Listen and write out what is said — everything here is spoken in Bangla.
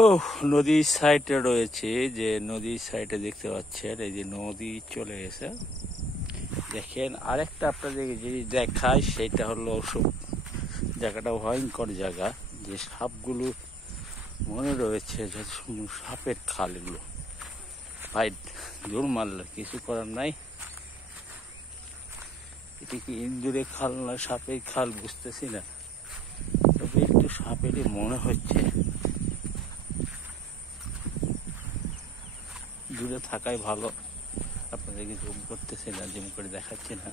ও নদীর সাইডে রয়েছে, যে নদীর সাইডে দেখতে পাচ্ছেন এই যে নদী চলে গেছে। দেখেন আরেকটা আপনাদের যদি দেখায় সেটা হলো সব জায়গাটা ভয়ঙ্কর জায়গা, যে সাপগুলো মনে রয়েছে যত সাপের খাল এগুলো ভাই, জোর মারলে কিছু করার নাই। এটি কি ইন্দুরের খাল না সাপের খাল বুঝতেছি না, তবে একটু সাপেরই মনে হচ্ছে। দূরে থাকাই ভালো, আপনাদেরকে জুম করতেছি না, জুম করে দেখাচ্ছি না।